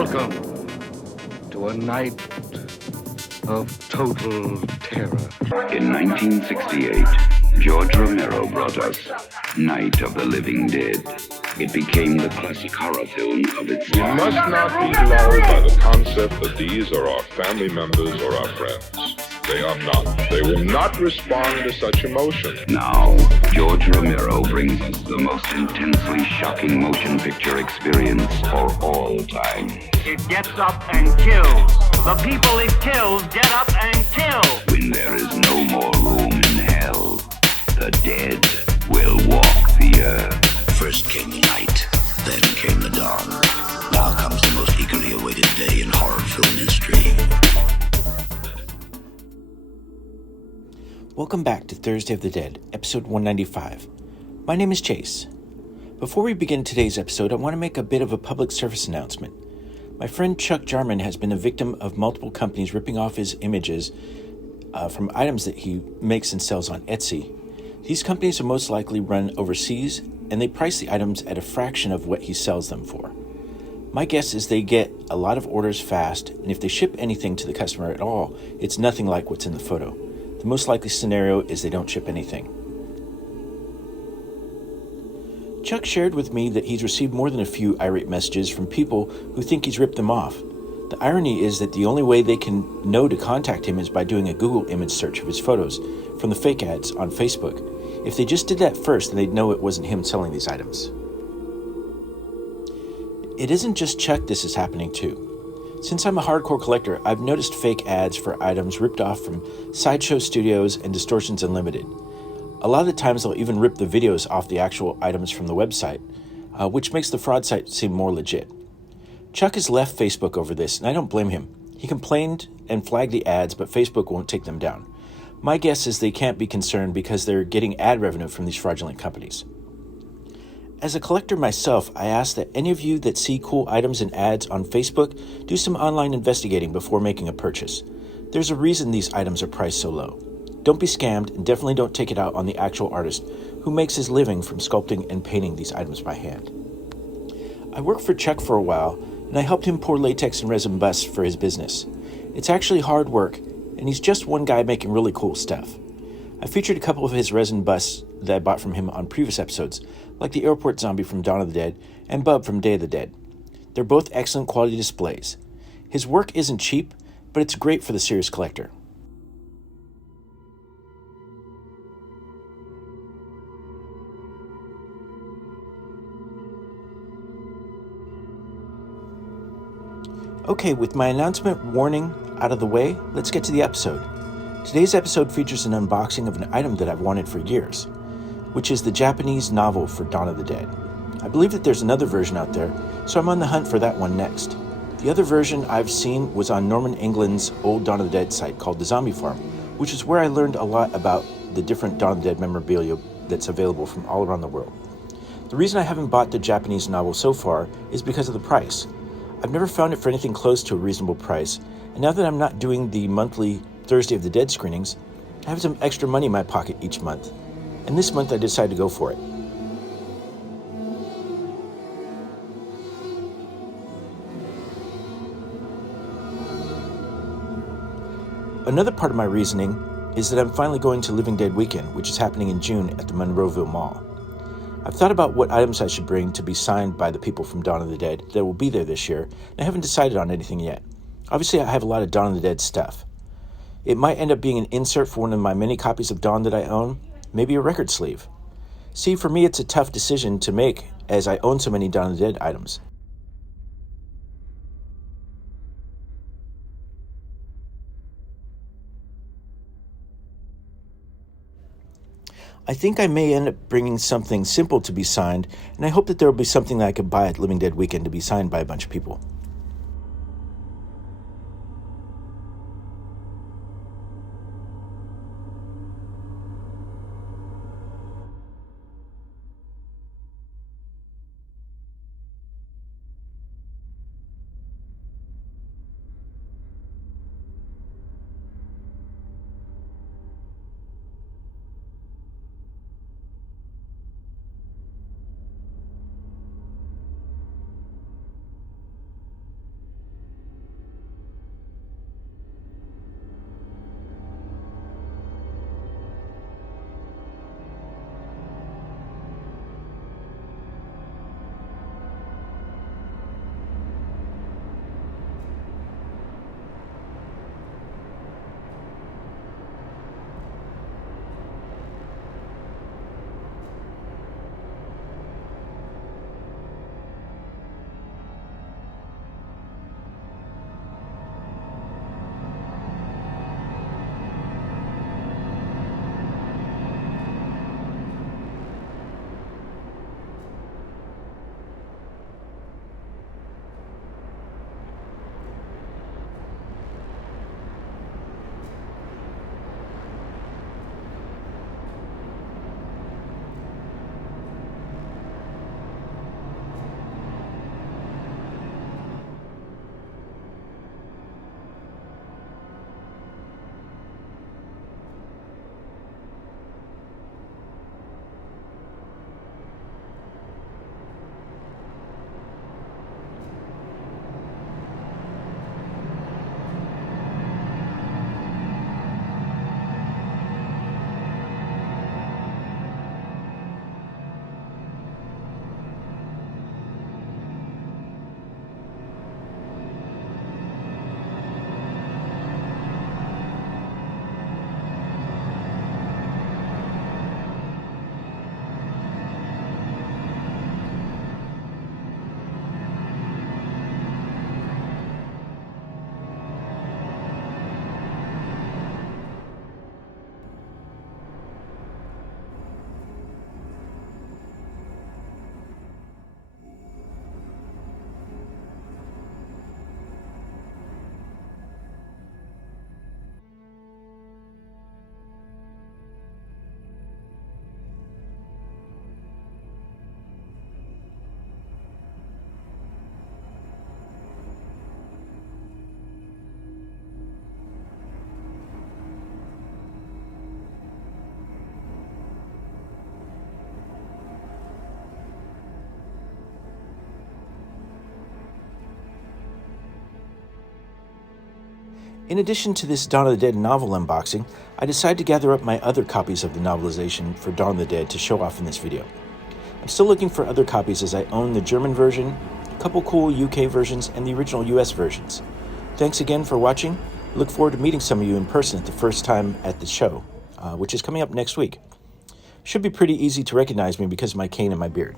Welcome to a night of total terror. In 1968, George Romero brought us Night of the Living Dead. It became the classic horror film of its time. We must not be lulled by the concept that these are our family members or our friends. They are not. They will not respond to such emotion. Now, George Romero brings us the most intensely shocking motion picture experience for all time. It gets up and kills. The people it kills get up and kill. When there is no more room in hell, the dead will walk the earth. First came the night, then came the dawn. Now comes the most eagerly awaited day in horror film history. Welcome back to Thursday of the Dead, episode 195. My name is Chase. Before we begin today's episode, I want to make a bit of a public service announcement. My friend Chuck Jarman has been a victim of multiple companies ripping off his images from items that he makes and sells on Etsy. These companies are most likely run overseas, and they price the items at a fraction of what he sells them for. My guess is they get a lot of orders fast, and if they ship anything to the customer at all, it's nothing like what's in the photo. The most likely scenario is they don't ship anything. Chuck shared with me that he's received more than a few irate messages from people who think he's ripped them off. The irony is that the only way they can know to contact him is by doing a Google image search of his photos from the fake ads on Facebook. If they just did that first, then they'd know it wasn't him selling these items. It isn't just Chuck this is happening to. Since I'm a hardcore collector, I've noticed fake ads for items ripped off from Sideshow Studios and Distortions Unlimited. A lot of the times they'll even rip the videos off the actual items from the website, which makes the fraud site seem more legit. Chuck has left Facebook over this, and I don't blame him. He complained and flagged the ads, but Facebook won't take them down. My guess is they can't be concerned because they're getting ad revenue from these fraudulent companies. As a collector myself, I ask that any of you that see cool items and ads on Facebook do some online investigating before making a purchase. There's a reason these items are priced so low. Don't be scammed, and definitely don't take it out on the actual artist who makes his living from sculpting and painting these items by hand. I worked for Chuck for a while, and I helped him pour latex and resin busts for his business. It's actually hard work, and he's just one guy making really cool stuff. I featured a couple of his resin busts that I bought from him on previous episodes, like the airport zombie from Dawn of the Dead and Bub from Day of the Dead. They're both excellent quality displays. His work isn't cheap, but it's great for the serious collector. Okay, with my announcement warning out of the way, let's get to the episode. Today's episode features an unboxing of an item that I've wanted for years, which is the Japanese novel for Dawn of the Dead. I believe that there's another version out there, so I'm on the hunt for that one next. The other version I've seen was on Norman England's old Dawn of the Dead site called The Zombie Farm, which is where I learned a lot about the different Dawn of the Dead memorabilia that's available from all around the world. The reason I haven't bought the Japanese novel so far is because of the price. I've never found it for anything close to a reasonable price, and now that I'm not doing the monthly Thursday of the Dead screenings, I have some extra money in my pocket each month, and this month I decided to go for it. Another part of my reasoning is that I'm finally going to Living Dead Weekend, which is happening in June at the Monroeville Mall. I've thought about what items I should bring to be signed by the people from Dawn of the Dead that will be there this year, and I haven't decided on anything yet. Obviously, I have a lot of Dawn of the Dead stuff. It might end up being an insert for one of my many copies of Dawn that I own, maybe a record sleeve. See, for me, it's a tough decision to make, as I own so many Dawn of the Dead items. I think I may end up bringing something simple to be signed, and I hope that there will be something that I could buy at Living Dead Weekend to be signed by a bunch of people. In addition to this Dawn of the Dead novel unboxing, I decided to gather up my other copies of the novelization for Dawn of the Dead to show off in this video. I'm still looking for other copies as I own the German version, a couple cool UK versions, and the original US versions. Thanks again for watching. Look forward to meeting some of you in person at the first time at the show, which is coming up next week. Should be pretty easy to recognize me because of my cane and my beard.